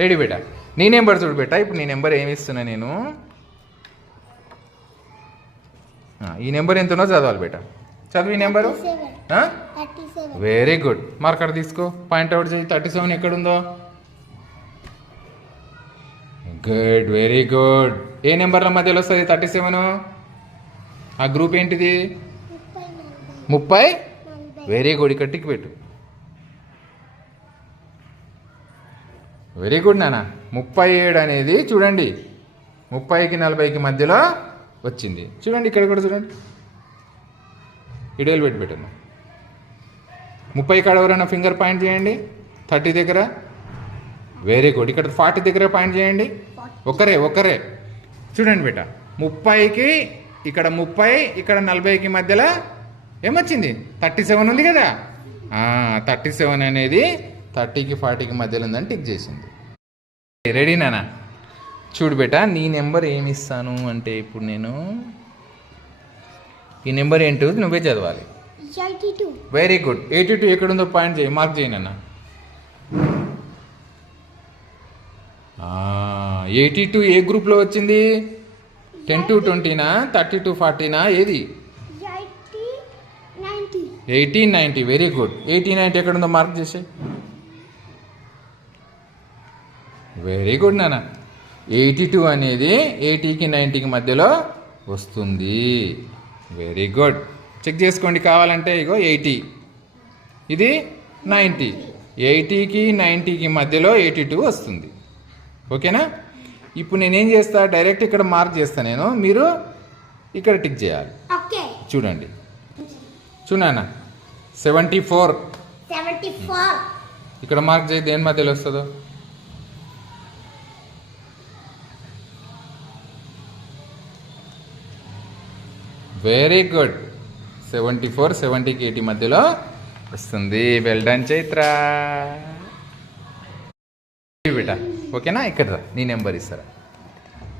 Ready బేటా. నీ number చూడు బేటా. ఇప్పుడు నీ నెంబర్ ఏమి ఇస్తున్నా నేను, ఈ నెంబర్ ఎంతనో చదవాలి బేటా. చదువు ఈ నెంబరు. Very good. మార్కర్ తీసుకో, పాయింట్అవుట్ చేయి. 37 ఎక్కడుందో. Good, very good. ఏ నెంబర్ల మధ్యలో వస్తుంది 37? ఆ గ్రూప్ ఏంటిది? 30. Very good. ఇక్కడ టిక్ పెట్టు. వెరీ గుడ్ నాన్న. 37 అనేది చూడండి 30కి 40కి మధ్యలో వచ్చింది. చూడండి ఇక్కడ కూడా చూడండి. ఇడేలు పెట్టి పెట్టాను. 30 కాడ ఎవరైనా ఫింగర్ పాయింట్ చేయండి. 30 దగ్గర. Very good. ఇక్కడ 40 దగ్గర పాయింట్ చేయండి. ఒకరే చూడండి బేట. 30కి ఇక్కడ 30, ఇక్కడ 40కి మధ్యలో ఏమొచ్చింది? 37 ఉంది కదా. 37 అనేది 30కి 40కి మధ్యలో ఉందని టిక్ చేసింది. రెడీ నానా? చూడు బేట, నీ నెంబర్ ఏమి ఇస్తాను అంటే ఇప్పుడు నేను ఈ నెంబర్ ఏంటో నువ్వే చదవాలి. Very good. 82 ఎక్కడుందో పాయింట్ చేయి, మార్క్ చేయి నాన్న. 82 ఏ గ్రూప్లో వచ్చింది? 10 to 20నా, 30 to 40నా, ఏది? 80, 90. Very good. 80, 90 ఎక్కడుందో మార్క్ చేసే. వెరీ గుడ్ నాన్న. 82 అనేది 80కి 90కి మధ్యలో వస్తుంది. Very good. చెక్ చేసుకోండి కావాలంటే. ఇగో 80, ఇది 90. 80కి 90కి మధ్యలో 82 వస్తుంది. ఓకేనా? ఇప్పుడు నేనేం చేస్తా, డైరెక్ట్ ఇక్కడ మార్క్ చేస్తా నేను, మీరు ఇక్కడ టిక్ చేయాలి. చూడండి చూడన్నా. 74 ఇక్కడ మార్క్ చేయి. దేని మధ్యలో వస్తుందో. Very good. 74 70కి 80 మధ్యలో వస్తుంది. Well done Chaitra. బేటా ఓకేనా? ఇక్కడ రా, నీ నెంబర్ ఇస్తారా.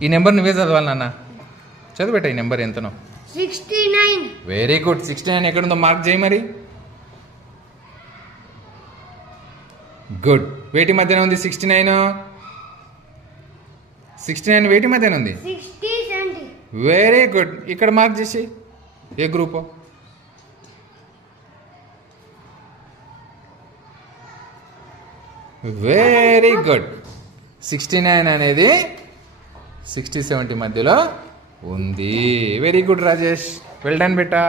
ఈ నెంబర్ నువ్వే చదవాలి నాన్న. చదువు బేటా. ఈ నెంబర్ ఎంతనో? 69. Very good. 69 ఎక్కడుందో మార్క్ చేయి మరి. గుడ్. వేటి మధ్యన ఉంది 69? 69 వేటి మధ్యన ఉంది? 60, 70. Very good. ఇక్కడ మార్క్ చేసి. ఏ గ్రూపు? Very good. 69 అనేది 60, 70 మధ్యలో ఉంది. Very good Rajesh. Well done బేటా.